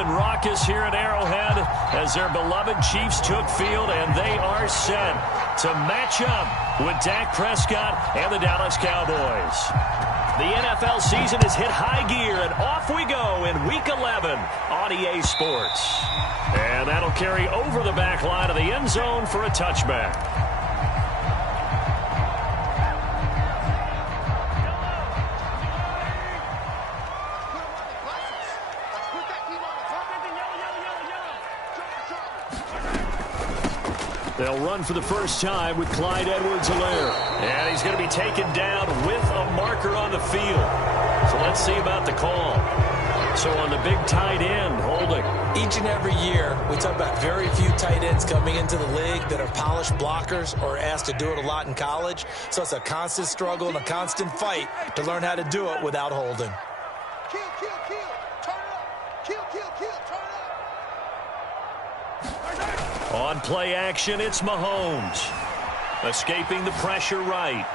and raucous here at Arrowhead as their beloved Chiefs took field, and they are set to match up with Dak Prescott and the Dallas Cowboys. The NFL season has hit high gear, and off we go in Week 11 on EA Sports. And that'll carry over the back line of the end zone for a touchback. They'll run for the first time with Clyde Edwards-Helaire. And he's going to be taken down with a marker on the field. So let's see about the call. So on the big tight end, holding. Each and every year, we talk about very few tight ends coming into the league that are polished blockers or asked to do it a lot in college. So it's a constant struggle and a constant fight to learn how to do it without holding. Kill, kill, kill. Turn it up. Kill, kill, kill. Turn it up. On play action, it's Mahomes. Escaping the pressure right.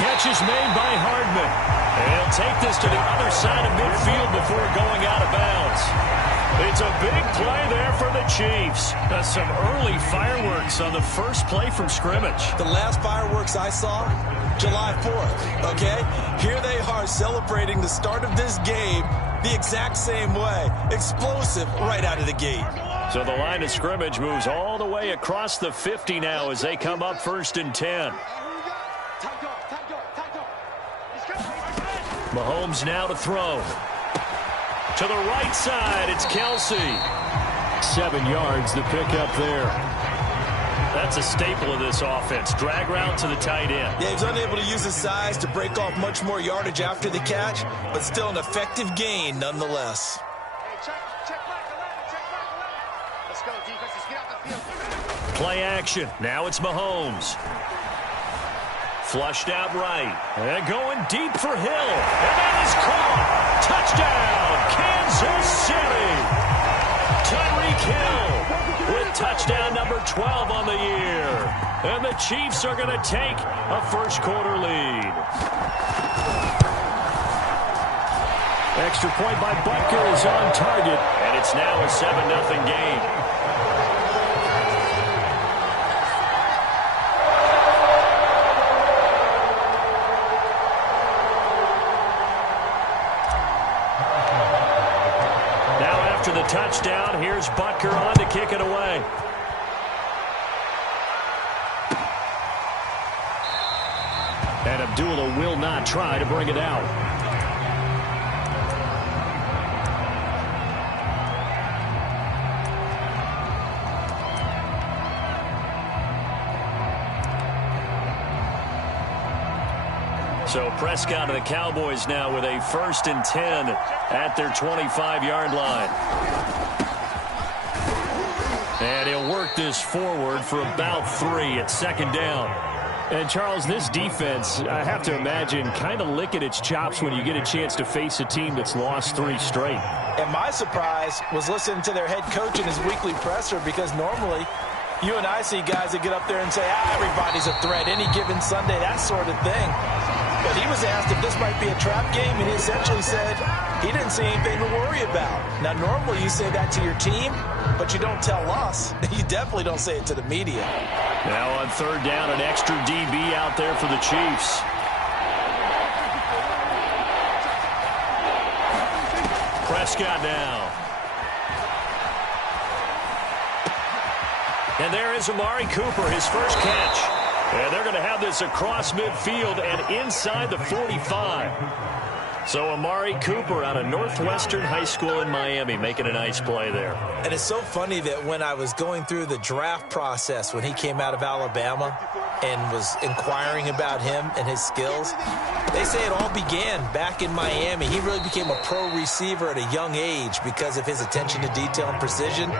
Catch is made by Hardman. And he'll take this to the other side of midfield before going out of bounds. It's a big play there for the Chiefs. Some early fireworks on the first play from scrimmage. The last fireworks I saw, July 4th, okay? Here they are celebrating the start of this game the exact same way. Explosive right out of the gate. So the line of scrimmage moves all the way across the 50 now as they come up 1st and 10. Mahomes now to throw. To the right side, it's Kelsey. 7 yards, the pickup there. That's a staple of this offense. Drag route to the tight end. Yeah, he's unable to use his size to break off much more yardage after the catch, but still an effective gain nonetheless. Play action. Now it's Mahomes. Flushed out right. And going deep for Hill. And that is caught. Touchdown, Kansas City. Tyreek Hill with touchdown number 12 on the year. And the Chiefs are going to take a first-quarter lead. Extra point by Butker is on target. And it's now a 7-0 game. The touchdown. Here's Butker on to kick it away. And Abdullah will not try to bring it out. So Prescott and the Cowboys now with a 1st and 10 at their 25-yard line. And he'll work this forward for about 3 at 2nd down. And, Charles, this defense, I have to imagine, kind of licking its chops when you get a chance to face a team that's lost 3 straight. And my surprise was listening to their head coach in his weekly presser, because normally you and I see guys that get up there and say, everybody's a threat any given Sunday, that sort of thing. But he was asked if this might be a trap game, and he essentially said he didn't see anything to worry about. Now, normally you say that to your team, but you don't tell us. You definitely don't say it to the media. Now on 3rd down, an extra DB out there for the Chiefs. Prescott now. And there is Amari Cooper, his first catch. And they're going to have this across midfield and inside the 45. So Amari Cooper out of Northwestern High School in Miami making a nice play there. And it's so funny that when I was going through the draft process when he came out of Alabama and was inquiring about him and his skills, they say it all began back in Miami. He really became a pro receiver at a young age because of his attention to detail and precision.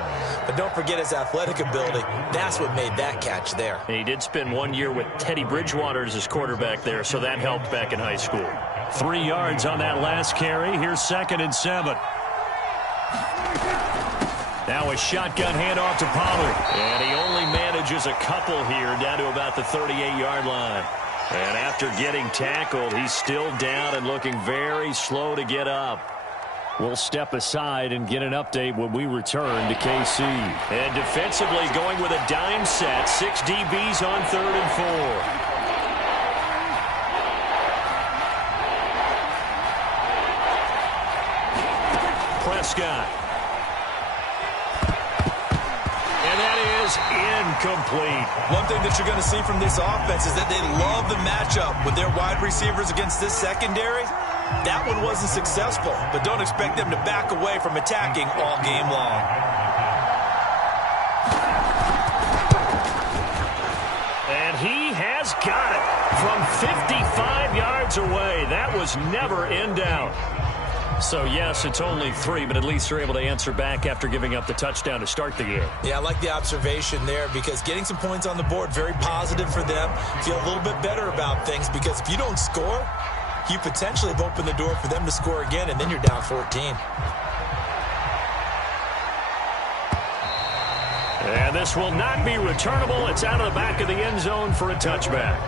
But don't forget his athletic ability. That's what made that catch there. And he did spend 1 year with Teddy Bridgewater as his quarterback there, so that helped back in high school. 3 yards on that last carry. Here's 2nd and 7. Now a shotgun handoff to Pollard. And he only manages a couple here down to about the 38-yard line. And after getting tackled, he's still down and looking very slow to get up. We'll step aside and get an update when we return to KC. And defensively going with a dime set. 6 DBs on 3rd and 4. Prescott. And that is incomplete. One thing that you're going to see from this offense is that they love the matchup with their wide receivers against this secondary. That one wasn't successful, but don't expect them to back away from attacking all game long. And he has got it from 55 yards away. That was never in doubt. So, yes, it's only 3, but at least they're able to answer back after giving up the touchdown to start the game. Yeah, I like the observation there because getting some points on the board, very positive for them. Feel a little bit better about things because if you don't score, you potentially have opened the door for them to score again, and then you're down 14. And this will not be returnable. It's out of the back of the end zone for a touchback.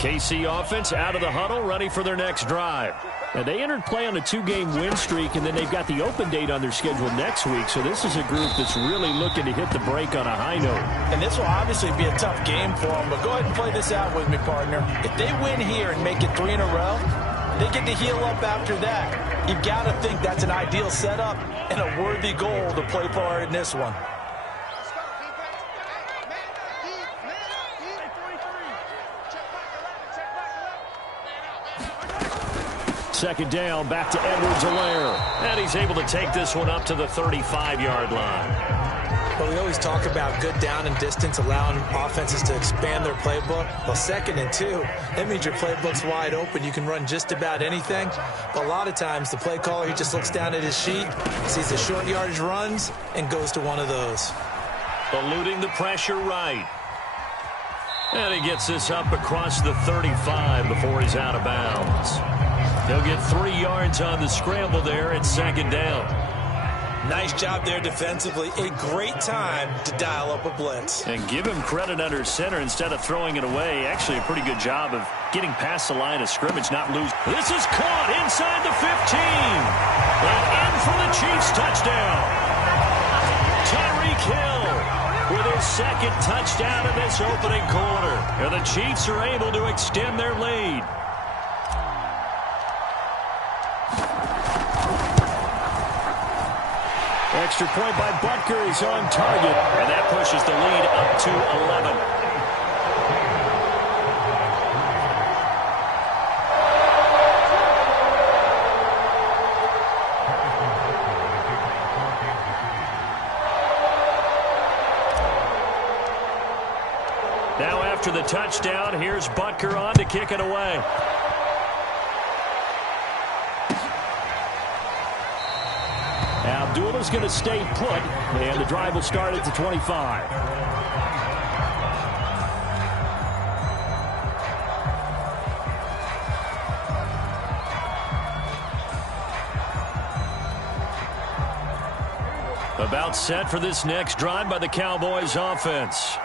KC offense out of the huddle, ready for their next drive. Now, they entered play on a 2-game win streak, and then they've got the open date on their schedule next week. So this is a group that's really looking to hit the break on a high note. And this will obviously be a tough game for them, but go ahead and play this out with me, partner. If they win here and make it 3 in a row, they get to heal up after that. You've got to think that's an ideal setup and a worthy goal to play for in this one. Second down, back to Edwards-Helaire. And he's able to take this one up to the 35-yard line. Well, we always talk about good down and distance, allowing offenses to expand their playbook. Well, 2nd and 2, that means your playbook's wide open. You can run just about anything. But a lot of times, the play caller, he just looks down at his sheet, sees the short yardage runs, and goes to one of those. Eluding the pressure right. And he gets this up across the 35 before he's out of bounds. He'll get 3 yards on the scramble there at 2nd down. Nice job there defensively. A great time to dial up a blitz. And give him credit under center instead of throwing it away. Actually, a pretty good job of getting past the line of scrimmage, not lose. This is caught inside the 15. And in for the Chiefs touchdown. Tyreek Hill with his 2nd touchdown in this opening quarter. And the Chiefs are able to extend their lead. Extra point by Butker is on target, and that pushes the lead up to 11. Now after the touchdown, here's Butker on to kick it away. Abdullah's going to stay put, and the drive will start at the 25. About set for this next drive by the Cowboys offense.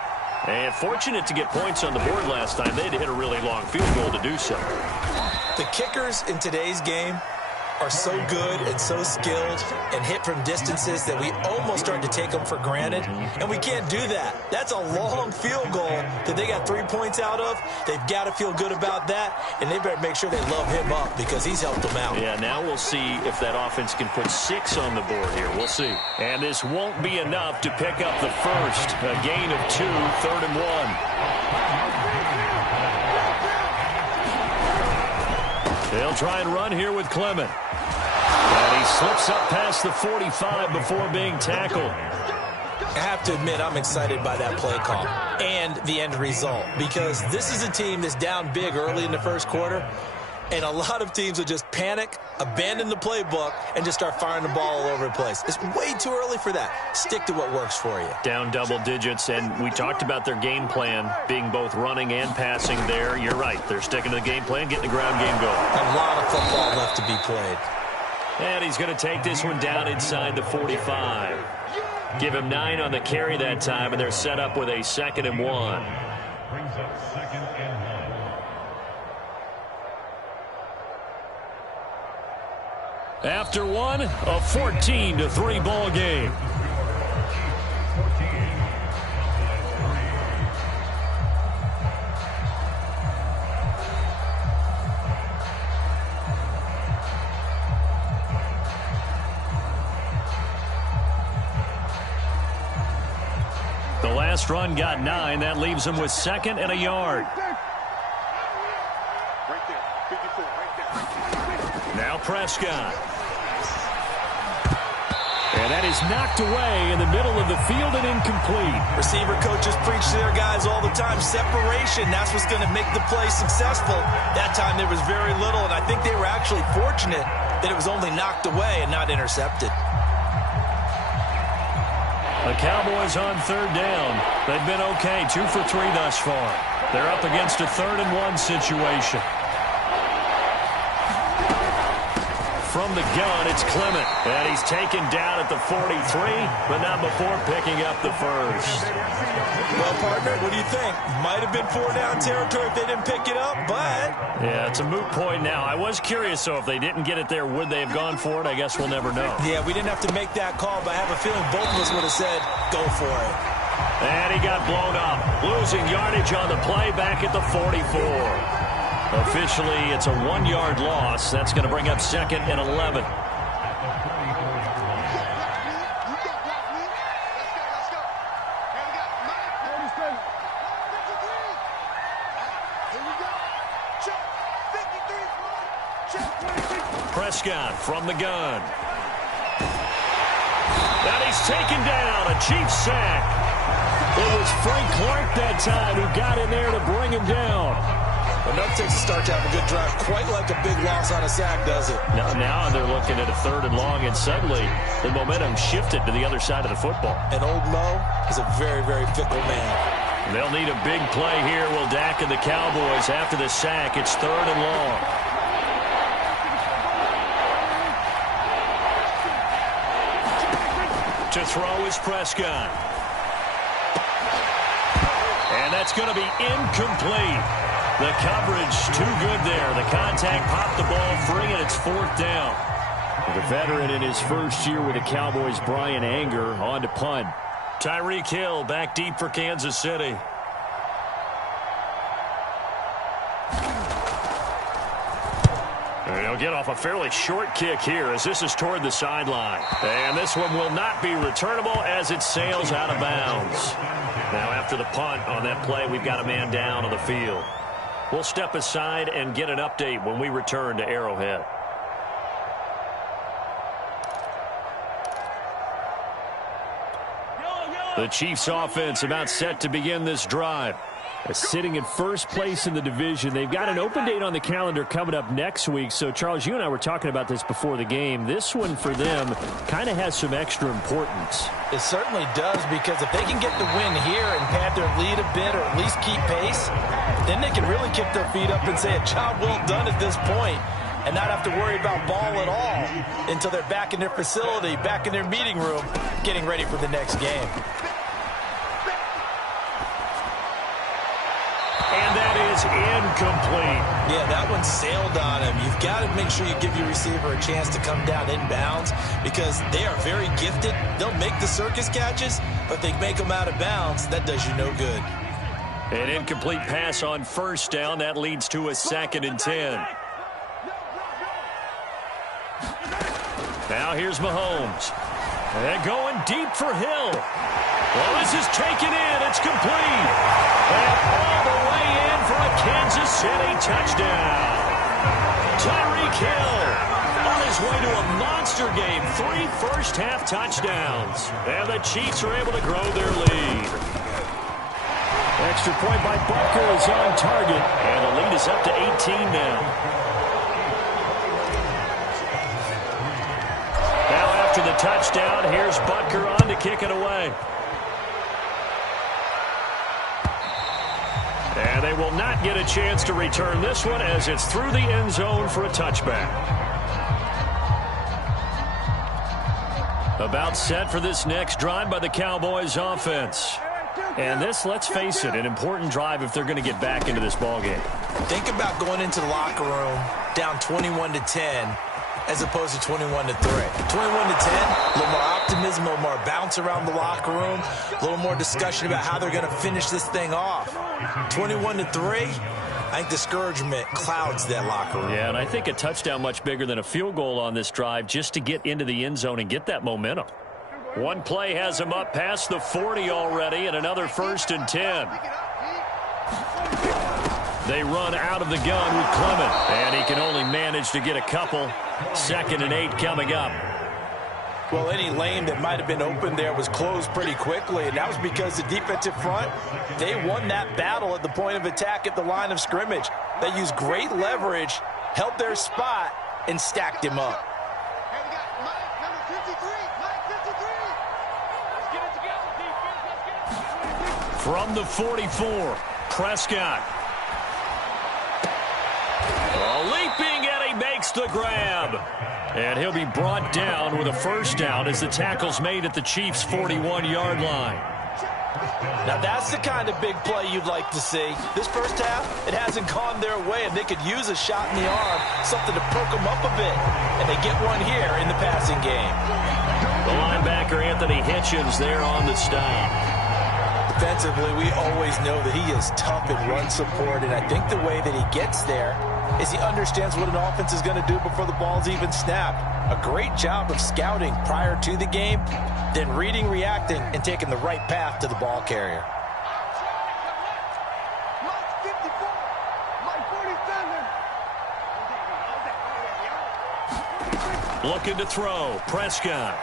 And fortunate to get points on the board last time. They had to hit a really long field goal to do so. The kickers in today's game are so good and so skilled and hit from distances that we almost start to take them for granted, and we can't do that. That's a long field goal that they got 3 points out of. They've got to feel good about that, and they better make sure they love him up because he's helped them out. Yeah, now we'll see if that offense can put 6 on the board here. We'll see. And this won't be enough to pick up the first. A gain of 2, 3rd and 1. They'll try and run here with Clement. And he slips up past the 45 before being tackled. I have to admit, I'm excited by that play call and the end result because this is a team that's down big early in the first quarter, and a lot of teams will just panic, abandon the playbook, and just start firing the ball all over the place. It's way too early for that. Stick to what works for you. Down double digits, and we talked about their game plan being both running and passing there. You're right. They're sticking to the game plan, getting the ground game going. A lot of football left to be played. And he's going to take this one down inside the 45. Give him 9 on the carry that time, and they're set up with a 2nd and 1. After one, a 14-3 ball game. The last run got 9. That leaves him with 2nd and a yard. Now Prescott. And that is knocked away in the middle of the field and incomplete. Receiver coaches preach to their guys all the time. Separation, that's what's going to make the play successful. That time there was very little, and I think they were actually fortunate that it was only knocked away and not intercepted. The Cowboys on 3rd down. They've been okay, 2 for 3 thus far. They're up against a 3rd and 1 situation. From the gun, it's Clement. And he's taken down at the 43, but not before picking up the first. Well, partner, what do you think? Might have been 4-down territory if they didn't pick it up, but... Yeah, it's a moot point now. I was curious, so if they didn't get it there, would they have gone for it? I guess we'll never know. Yeah, we didn't have to make that call, but I have a feeling both of us would have said, go for it. And he got blown up. Losing yardage on the play back at the 44. Officially, it's a 1-yard loss. That's going to bring up 2nd and 11. Prescott from the gun. Now he's taken down. A Chiefs sack. It was Frank Clark that time who got in there to bring him down. Enough takes a start to have a good drive. Quite like a big loss on a sack, does it? Now they're looking at a 3rd and long, and suddenly the momentum shifted to the other side of the football. And old Mo is a very, very fickle man. They'll need a big play here. Will Dak and the Cowboys after the sack. It's 3rd and long. To throw is Prescott. And that's going to be incomplete. The coverage too good there. The contact popped the ball free, and it's 4th down. The veteran in his first year with the Cowboys, Brian Anger, on to punt. Tyreek Hill back deep for Kansas City. And he'll get off a fairly short kick here as this is toward the sideline. And this one will not be returnable as it sails out of bounds. Now after the punt on that play, we've got a man down on the field. We'll step aside and get an update when we return to Arrowhead. The Chiefs offense about set to begin this drive. Sitting in first place in the division. They've got an open date on the calendar coming up next week. So, Charles, you and I were talking about this before the game. This one for them kind of has some extra importance. It certainly does, because if they can get the win here and pad their lead a bit or at least keep pace, then they can really kick their feet up and say a job well done at this point and not have to worry about ball at all until they're back in their facility, back in their meeting room, getting ready for the next game. And that is incomplete. Yeah, that one sailed on him. You've got to make sure you give your receiver a chance to come down inbounds because they are very gifted. They'll make the circus catches, but they make them out of bounds. That does you no good. An incomplete pass on 1st down. That leads to a 2nd and 10. Now here's Mahomes. And going deep for Hill. Well, this is taken in. It's complete. And all the way in for a Kansas City touchdown. Tyreek Hill on his way to a monster game. 3 first-half touchdowns. And the Chiefs are able to grow their lead. Extra point by Butker is on target. And the lead is up to 18 now. Now after the touchdown, here's Butker on to kick it away. And they will not get a chance to return this one as it's through the end zone for a touchback. About set for this next drive by the Cowboys offense. And this, let's face it, an important drive if they're going to get back into this ballgame. Think about going into the locker room down 21-10 as opposed to 21 to 3. 21 to 10, a little more optimism, a little more bounce around the locker room, a little more discussion about how they're going to finish this thing off. 21 to 3, I think discouragement clouds that locker room. Yeah, and I think a touchdown much bigger than a field goal on this drive just to get into the end zone and get that momentum. One play has him up past the 40 already, and another 1st and 10. They run out of the gun with Clement, and he can only manage to get a couple. 2nd and 8 coming up. Well, any lane that might have been open there was closed pretty quickly, and that was because the defensive front, they won that battle at the point of attack at the line of scrimmage. They used great leverage, held their spot, and stacked him up. Hey, we got Mike, number 53. Mike, 53. Let's get it together, defense. Let's get it. From the 44, Prescott. Leaping, and he makes the grab. And he'll be brought down with a 1st down as the tackle's made at the Chiefs' 41-yard line. Now, that's the kind of big play you'd like to see. This first half, it hasn't gone their way, and they could use a shot in the arm, something to perk them up a bit. And they get one here in the passing game. The linebacker, Anthony Hitchens, there on the stop. Defensively, we always know that he is tough in run support, and I think the way that he gets there is he understands what an offense is going to do before the ball's even snapped. A great job of scouting prior to the game, then reading, reacting, and taking the right path to the ball carrier. Mike, 54. Mike, 47. Looking to throw. Prescott.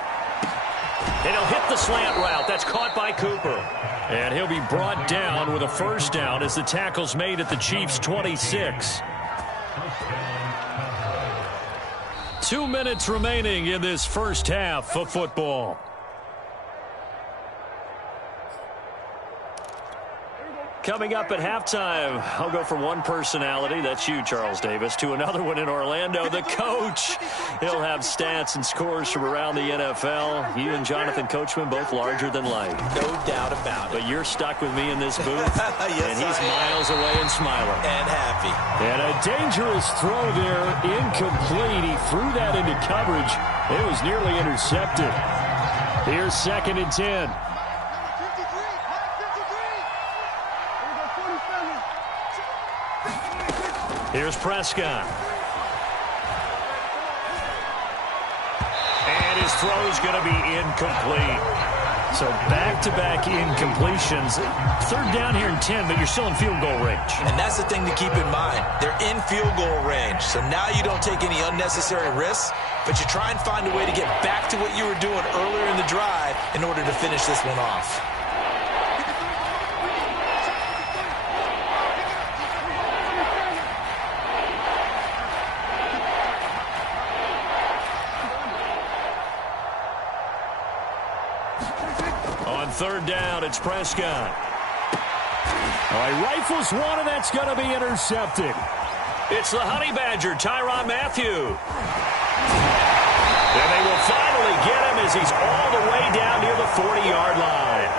And he'll hit the slant route. That's caught by Cooper. And he'll be brought down with a 1st down as the tackle's made at the Chiefs' 26. 2 minutes remaining in this first half of football. Coming up at halftime, I'll go from one personality, that's you, Charles Davis, to another one in Orlando, the coach. He'll have stats and scores from around the NFL. You and Jonathan Coachman, both larger than life. No doubt about it. But you're stuck with me in this booth, Yes, and he's miles away and smiling. And happy. And a dangerous throw there, incomplete. He threw that into coverage. It was nearly intercepted. Here's 2nd and 10. Here's Prescott. And his throw's going to be incomplete. So back-to-back incompletions. 3rd down here in 10, but you're still in field goal range. And that's the thing to keep in mind. They're in field goal range. So now you don't take any unnecessary risks, but you try and find a way to get back to what you were doing earlier in the drive in order to finish this one off. On 3rd down, it's Prescott. All right, rifles one, and that's going to be intercepted. It's the Honey Badger, Tyrann Mathieu. And they will finally get him as he's all the way down near the 40-yard line.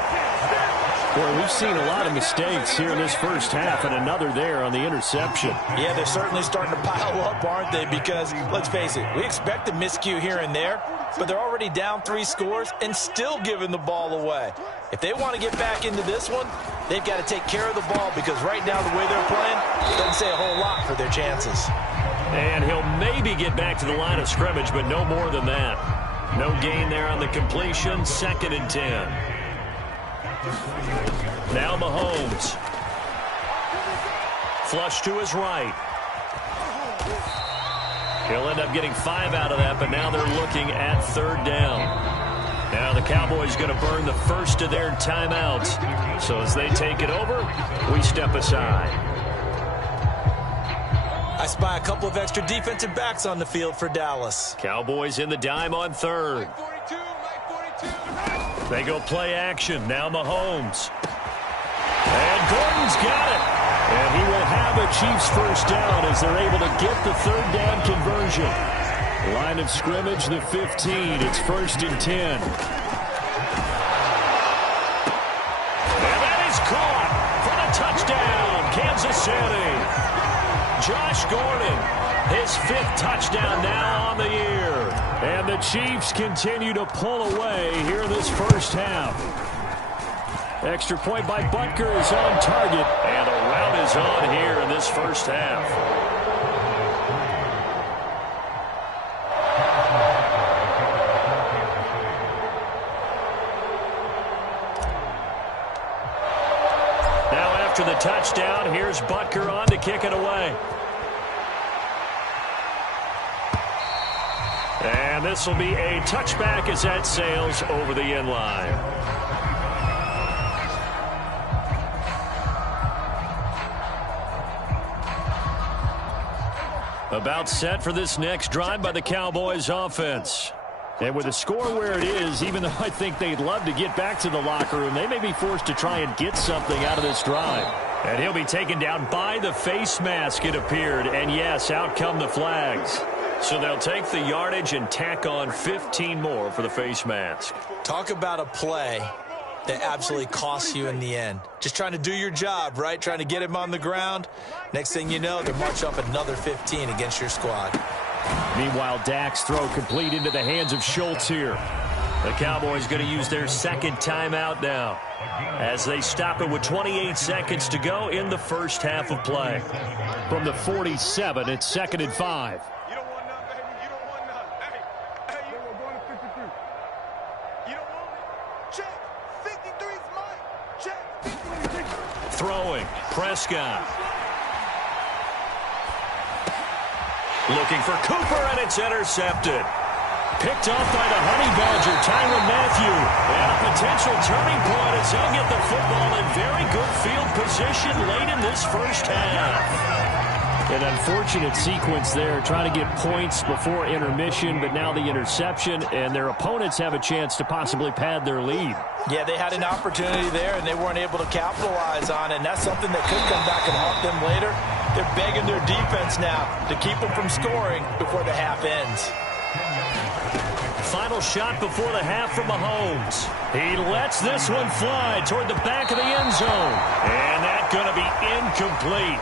Well, we've seen a lot of mistakes here in this first half, and another there on the interception. Yeah, they're certainly starting to pile up, aren't they? Because, let's face it, we expect a miscue here and there, but they're already down 3 scores and still giving the ball away. If they want to get back into this one, they've got to take care of the ball, because right now the way they're playing doesn't say a whole lot for their chances. And he'll maybe get back to the line of scrimmage, but no more than that. No gain there on the completion. 2nd and 10. Now Mahomes. Flush to his right. He'll end up getting 5 out of that, but now they're looking at 3rd down. Now the Cowboys going to burn the first of their timeouts. So as they take it over, we step aside. I spy a couple of extra defensive backs on the field for Dallas. Cowboys in the dime on 3rd. Mike 42, Mike 42. They go play action. Now Mahomes. And Gordon's got it. And he will have a Chiefs 1st down as they're able to get the 3rd down conversion. Line of scrimmage, the 15. It's 1st and 10. And that is caught for the touchdown, Kansas City. Josh Gordon His 5th touchdown now on the year. And the Chiefs continue to pull away here in this first half. Extra point by Butker is on target. And a rout is on here in this first half. Now after the touchdown, here's Butker on to kick it away. And this will be a touchback as that sails over the end line. About set for this next drive by the Cowboys offense. And with the score where it is, even though I think they'd love to get back to the locker room, they may be forced to try and get something out of this drive. And he'll be taken down by the face mask, it appeared. And yes, out come the flags. So they'll take the yardage and tack on 15 more for the face mask. Talk about a play that absolutely costs you in the end. Just trying to do your job, right? Trying to get him on the ground. Next thing you know, they're marching up another 15 against your squad. Meanwhile, Dak's throw complete into the hands of Schultz here. The Cowboys going to use their 2nd timeout now as they stop it with 28 seconds to go in the first half of play. From the 47, it's 2nd and 5. Throwing, Prescott. Looking for Cooper, and it's intercepted. Picked off by the Honey Badger, Tyrann Mathieu. And a potential turning point as he'll get the football in very good field position late in this first half. An unfortunate sequence there, trying to get points before intermission, but now the interception, and their opponents have a chance to possibly pad their lead. Yeah, they had an opportunity there, and they weren't able to capitalize on it, and that's something that could come back and haunt them later. They're begging their defense now to keep them from scoring before the half ends. Final shot before the half from Mahomes. He lets this one fly toward the back of the end zone. And that's going to be incomplete.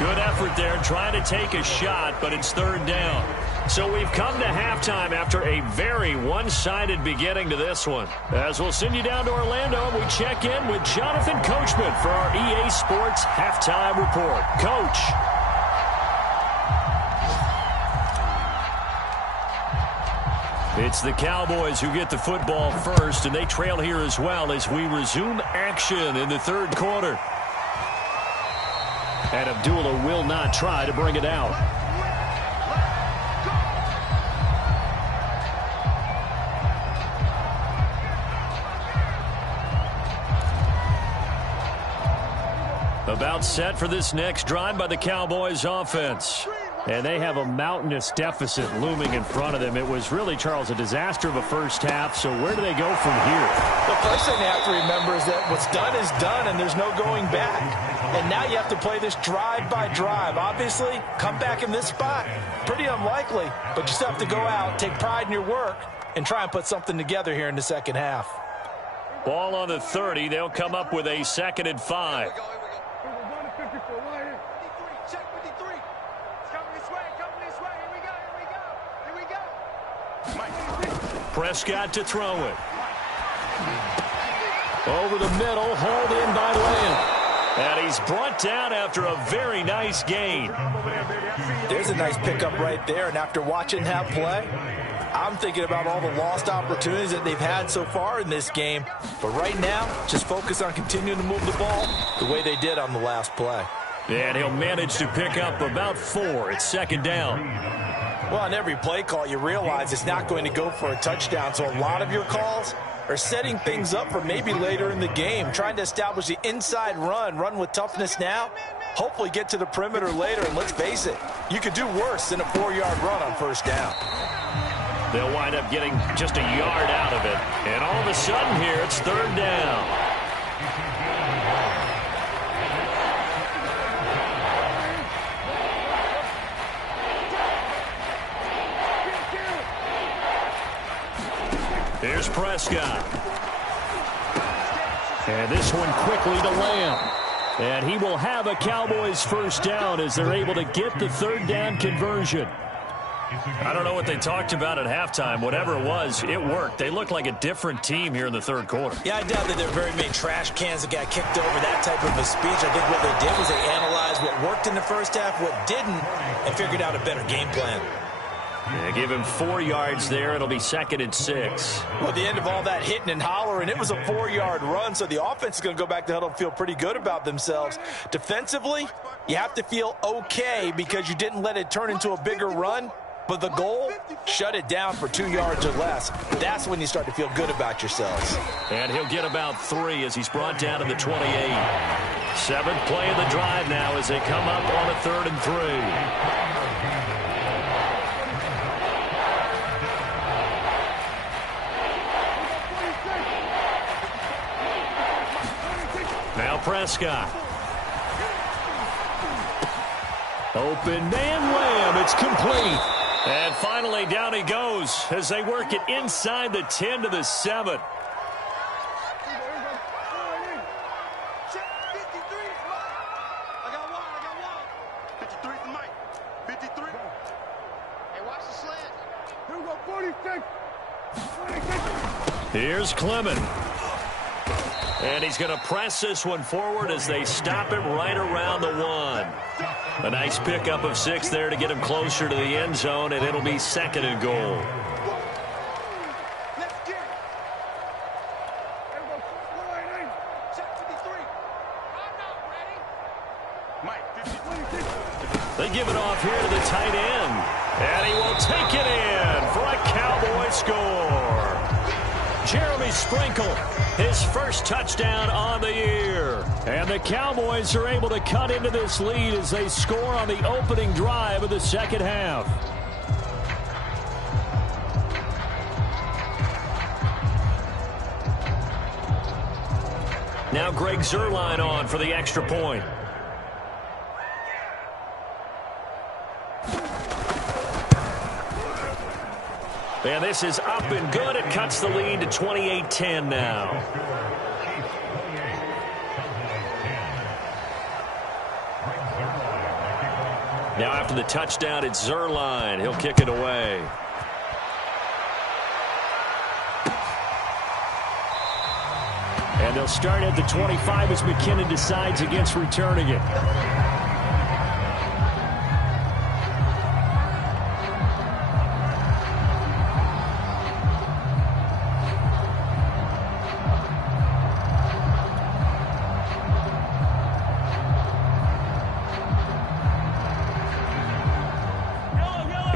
Good effort there trying to take a shot, but it's 3rd down. So we've come to halftime after a very one-sided beginning to this one. As we'll send you down to Orlando, we check in with Jonathan Coachman for our EA Sports Halftime Report. Coach. It's the Cowboys who get the football first, and they trail here as well as we resume action in the 3rd quarter. And Abdullah will not try to bring it out. About set for this next drive by the Cowboys offense. And they have a mountainous deficit looming in front of them. It was really, Charles, a disaster of a first half. So where do they go from here? The first thing they have to remember is that what's done is done, and there's no going back. And now you have to play this drive by drive. Obviously, come back in this spot, pretty unlikely. But you still have to go out, take pride in your work, and try and put something together here in the second half. Ball on the 30. They'll come up with a 2nd and 5. Prescott to throw it. Over the middle, hauled in by Lamb. And he's brought down after a very nice gain. There's a nice pickup right there, and after watching that play, I'm thinking about all the lost opportunities that they've had so far in this game. But right now, just focus on continuing to move the ball the way they did on the last play. And he'll manage to pick up about 4. It's 2nd down. Well, on every play call, you realize it's not going to go for a touchdown. So a lot of your calls are setting things up for maybe later in the game, trying to establish the inside run with toughness now, hopefully get to the perimeter later. And let's face it, you could do worse than a 4-yard run on 1st down. They'll wind up getting just a yard out of it. And all of a sudden here, it's 3rd down. Here's Prescott. And this one quickly to Lamb. And he will have a Cowboys first down as they're able to get the third down conversion. I don't know what they talked about at halftime. Whatever it was, it worked. They look like a different team here in the third quarter. Yeah, I doubt that there are very many trash cans that got kicked over, that type of a speech. I think what they did was they analyzed what worked in the first half, what didn't, and figured out a better game plan. They give him 4 yards there. It'll be 2nd and 6. Well, at the end of all that hitting and hollering, it was a 4-yard run, so the offense is going to go back to huddle and feel pretty good about themselves. Defensively, you have to feel okay because you didn't let it turn into a bigger run. But the goal, shut it down for 2 yards or less. That's when you start to feel good about yourselves. And he'll get about 3 as he's brought down to the 28. 7th play of the drive now as they come up on a 3rd and 3. Now Prescott. Open man Lamb. It's complete. And finally, down he goes as they work it inside the 10 to the 7. Here's Clement. And he's going to press this one forward as they stop him right around the 1. A nice pickup of 6 there to get him closer to the end zone, and it'll be 2nd and goal. They give it off here to the tight end, and he will take it in for a Cowboy score. Jeremy Sprinkle, his first touchdown on the year. And the Cowboys are able to cut into this lead as they score on the opening drive of the second half. Now Greg Zuerlein on for the extra point. And this is up and good. It cuts the lead to 28-10 now. Now after the touchdown, it's Zuerlein. He'll kick it away. And they'll start at the 25 as McKinnon decides against returning it.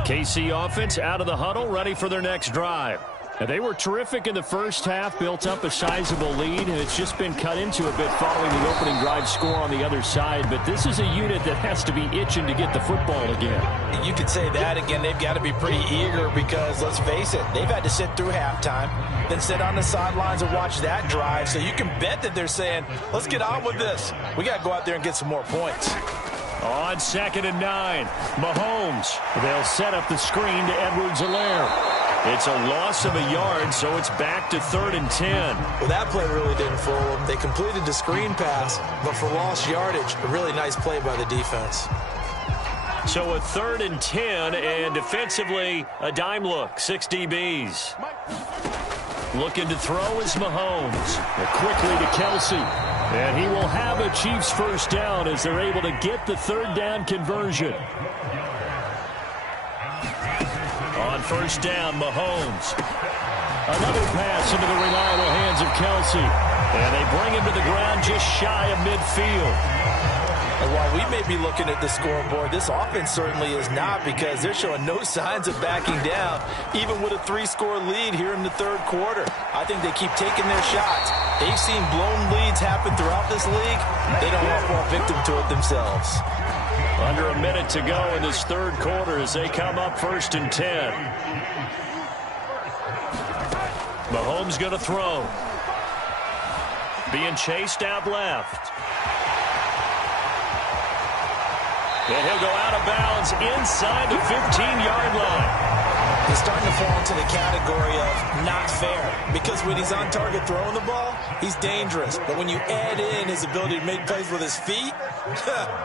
KC offense out of the huddle, ready for their next drive. And they were terrific in the first half, built up a sizable lead, and it's just been cut into a bit following the opening drive score on the other side. But this is a unit that has to be itching to get the football again. You could say that again. They've got to be pretty eager because, let's face it, they've had to sit through halftime, then sit on the sidelines and watch that drive. So you can bet that they're saying, let's get on with this. We got to go out there and get some more points. On 2nd and 9, Mahomes. They'll set up the screen to Edwards-Helaire. It's a loss of a yard, so it's back to 3rd and 10. Well, that play really didn't fool them. They completed the screen pass, but for lost yardage, a really nice play by the defense. So a 3rd and 10, and defensively, a dime look, 6 DBs. Looking to throw is Mahomes. Quickly to Kelsey. And he will have a Chiefs first down as they're able to get the third down conversion. On first down, Mahomes. Another pass into the reliable hands of Kelsey. And they bring him to the ground just shy of midfield. And while we may be looking at the scoreboard, this offense certainly is not, because they're showing no signs of backing down, even with a 3-score lead here in the third quarter. I think they keep taking their shots. They've seen blown leads happen throughout this league. They don't want to fall victim to it themselves. Under a minute to go in this third quarter as they come up 1st and 10. Mahomes going to throw. Being chased out left. And he'll go out of bounds inside the 15-yard line. is starting to fall into the category of not fair. Because when he's on target throwing the ball, he's dangerous. But when you add in his ability to make plays with his feet,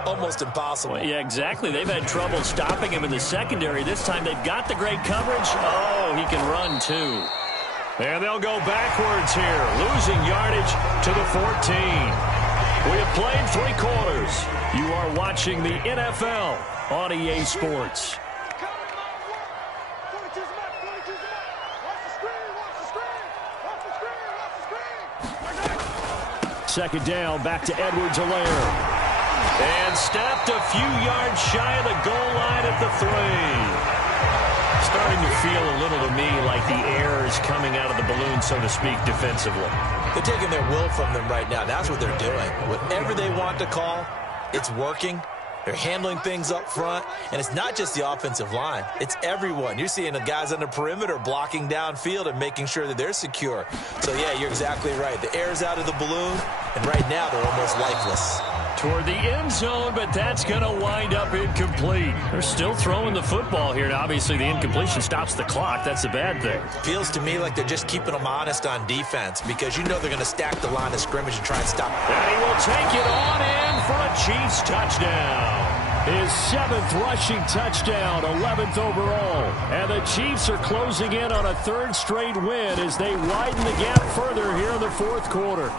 almost impossible. Well, yeah, exactly. They've had trouble stopping him in the secondary. This time they've got the great coverage. Oh, he can run too. And they'll go backwards here, losing yardage to the 14. We have played 3 quarters. You are watching the NFL on EA Sports. Second down, back to Edwards-Helaire. And stopped a few yards shy of the goal line at the 3. Starting to feel a little to me like the air is coming out of the balloon, so to speak, defensively. They're taking their will from them right now. That's what they're doing. Whatever they want to call, it's working. They're handling things up front, and it's not just the offensive line. It's everyone. You're seeing the guys on the perimeter blocking downfield and making sure that they're secure. So, yeah, you're exactly right. The air's out of the balloon, and right now they're almost lifeless. Toward the end zone, but that's going to wind up incomplete. They're still throwing the football here. Now, obviously, the incompletion stops the clock. That's a bad thing. Feels to me like they're just keeping them honest on defense because you know they're going to stack the line of scrimmage and try and stop. And he will take it on in for a Chiefs touchdown. His 7th rushing touchdown, 11th overall. And the Chiefs are closing in on a 3rd straight win as they widen the gap further here in the 4th quarter.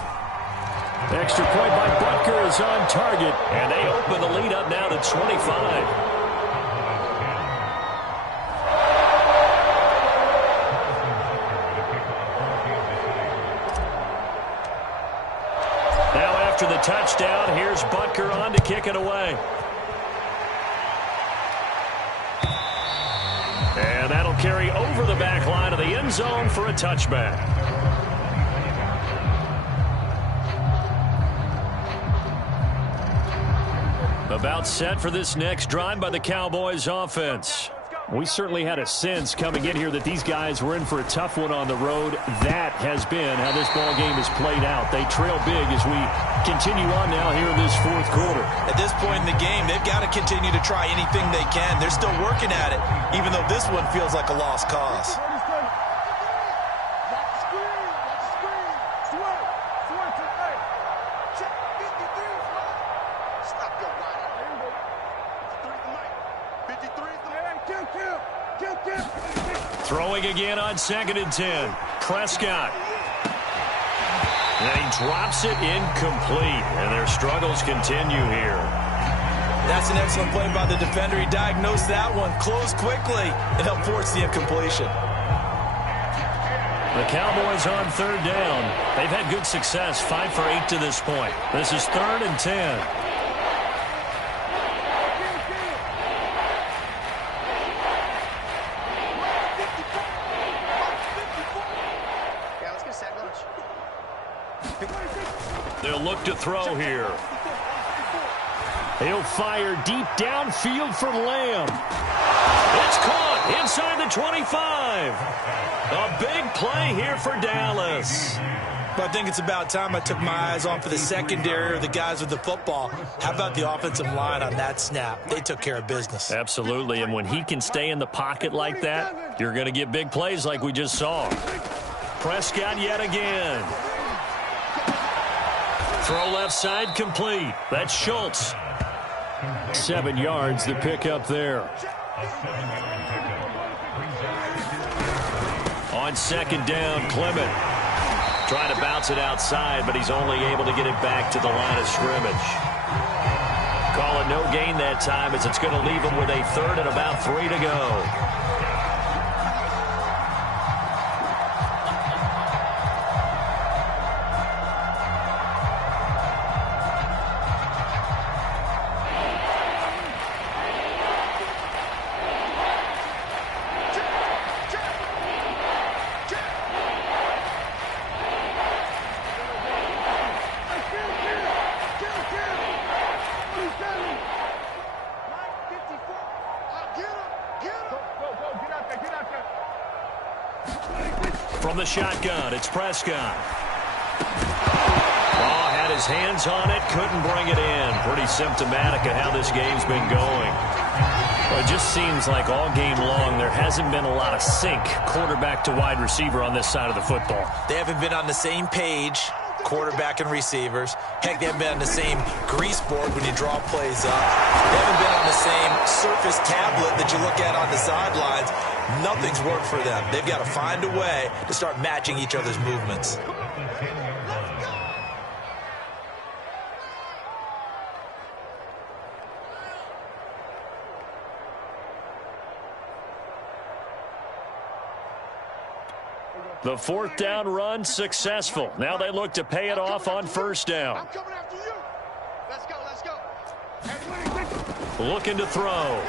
Extra point by Butker is on target, and they open the lead up now to 25. Now after the touchdown, here's Butker on to kick it away. And that'll carry over the back line of the end zone for a touchback. About set for this next drive by the Cowboys offense. We certainly had a sense coming in here that these guys were in for a tough one on the road. That has been how this ball game is played out. They trail big as we continue on now here in this 4th quarter. At this point in the game, they've got to continue to try anything they can. They're still working at it, even though this one feels like a lost cause. Throwing again on 2nd and 10. Prescott. And he drops it incomplete. And their struggles continue here. That's an excellent play by the defender. He diagnosed that one, closed quickly, and helped force the incompletion. The Cowboys on 3rd down. They've had good success, 5 for 8 to this point. This is 3rd and 10. They'll look to throw here. He'll fire deep downfield for Lamb. It's caught inside the 25. A big play here for Dallas. But I think it's about time I took my eyes off of the secondary or the guys with the football. How about the offensive line on that snap? They took care of business. Absolutely, and when he can stay in the pocket like that, you're going to get big plays like we just saw. Prescott yet again. Throw left side complete. That's Schultz. 7 yards the pick up there. On 2nd down, Clement. Trying to bounce it outside, but he's only able to get it back to the line of scrimmage. Call it no gain that time as it's going to leave him with a 3rd and about 3 to go. From the shotgun, it's Prescott. Oh, had his hands on it, couldn't bring it in. Pretty symptomatic of how this game's been going. Well, it just seems like all game long there hasn't been a lot of sync quarterback to wide receiver on this side of the football. They haven't been on the same page, quarterback and receivers. Heck, they haven't been on the same grease board when you draw plays up. They haven't been on the same surface tablet that you look at on the sidelines. Nothing's worked for them. They've got to find a way to start matching each other's movements. The fourth down run successful. Now they look to pay it off on first down. I'm coming after you. Let's go, let's go. Looking to throw.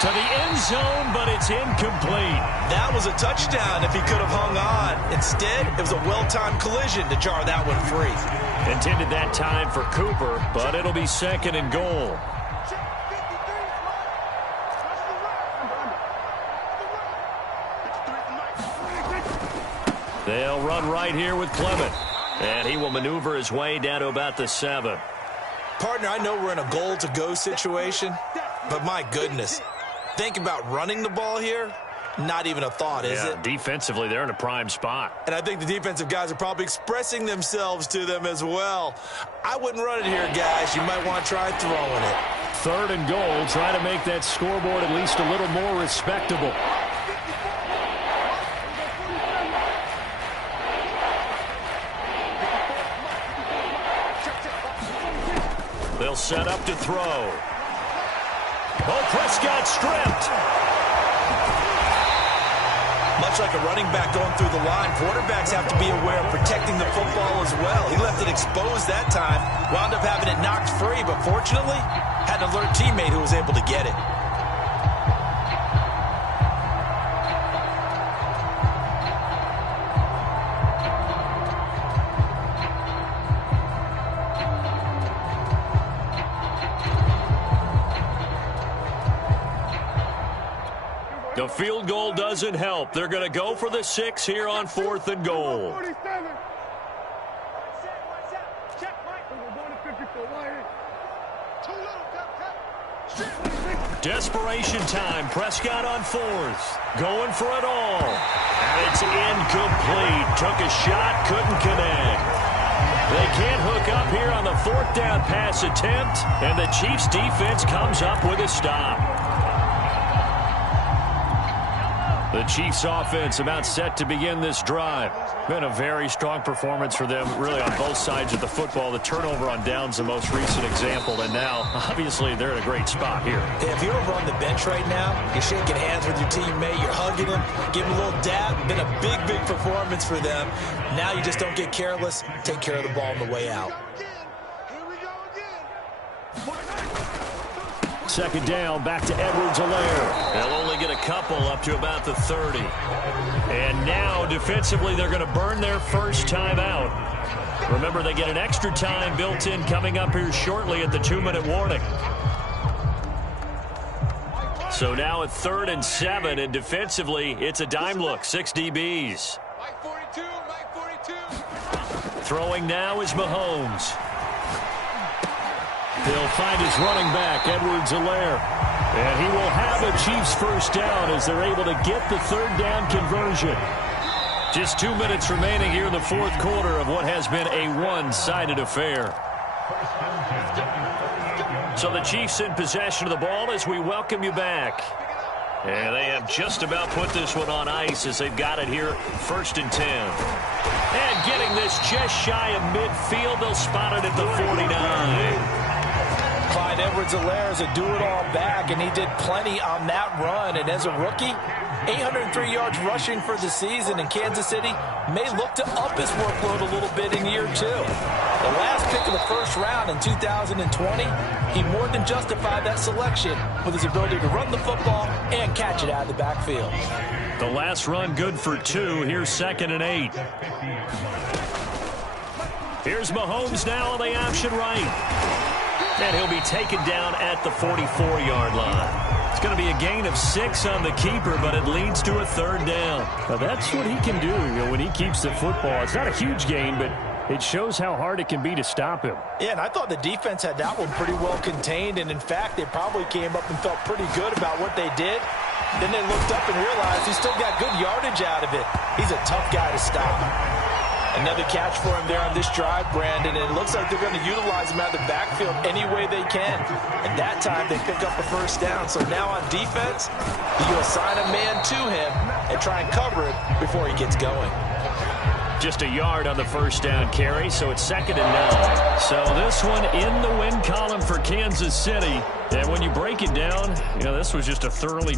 To the end zone, but it's incomplete. That was a touchdown if he could have hung on. Instead, it was a well-timed collision to jar that one free. Intended that time for Cooper, but it'll be second and goal. They'll run right here with Clement. And he will maneuver his way down to about the 7. Partner, I know we're in a goal-to-go situation, but my goodness, think about running the ball here. Not even a thought, is it? Defensively, they're in a prime spot. And I think the defensive guys are probably expressing themselves to them as well. I wouldn't run it here, guys. You might want to try throwing it. Third and goal. Try to make that scoreboard at least a little more respectable. They'll set up to throw. Oh, Prescott stripped. Much like a running back going through the line, quarterbacks have to be aware of protecting the football as well. He left it exposed that time, wound up having it knocked free, but fortunately, had an alert teammate who was able to get it. The field goal doesn't help. They're going to go for the 6 here on 4th and goal. Desperation time. Prescott on 4th. Going for it all. And it's incomplete. Took a shot, couldn't connect. They can't hook up here on the 4th down pass attempt. And the Chiefs defense comes up with a stop. The Chiefs offense about set to begin this drive. Been a very strong performance for them, really, on both sides of the football. The turnover on downs the most recent example, and now, obviously, they're in a great spot here. If you're over on the bench right now, you're shaking hands with your teammate, you're hugging him, giving him a little dab. Been a big, big performance for them. Now you just don't get careless. Take care of the ball on the way out. Second down, back to Edwards-Helaire. They'll only get a couple up to about the 30. And now, defensively, they're going to burn their first time out. Remember, they get an extra time built in coming up here shortly at the 2-minute warning. So now at 3rd and 7, and defensively, it's a dime look, 6 DBs. Mike 42, Mike 42. Throwing now is Mahomes. He'll find his running back, Edwards-Helaire. And he will have a Chiefs first down as they're able to get the 3rd down conversion. Just 2 minutes remaining here in the 4th quarter of what has been a one-sided affair. So the Chiefs in possession of the ball as we welcome you back. And they have just about put this one on ice as they've got it here, 1st and 10. And getting this just shy of midfield, they'll spot it at the 49. Clyde Edwards-Helaire is a do-it-all back, and he did plenty on that run. And as a rookie, 803 yards rushing for the season, and Kansas City may look to up his workload a little bit in year 2. The last pick of the 1st round in 2020, he more than justified that selection with his ability to run the football and catch it out of the backfield. The last run good for 2. Here's 2nd and 8. Here's Mahomes now on the option right. And he'll be taken down at the 44-yard line. It's going to be a gain of 6 on the keeper, but it leads to a 3rd down. Now that's what he can do, when he keeps the football. It's not a huge gain, but It shows how hard it can be to stop him. Yeah, and I thought the defense had that one pretty well contained, and in fact, they probably came up and felt pretty good about what they did. Then they looked up and realized he still got good yardage out of it. He's a tough guy to stop. Another catch for him there on this drive, Brandon, and it looks like they're going to utilize him out of the backfield any way they can. And that time, they pick up a first down. So now on defense, you assign a man to him and try and cover it before he gets going. Just a yard on the first down carry, so it's 2nd and 9. So this one in the win column for Kansas City. And when you break it down, this was just a thoroughly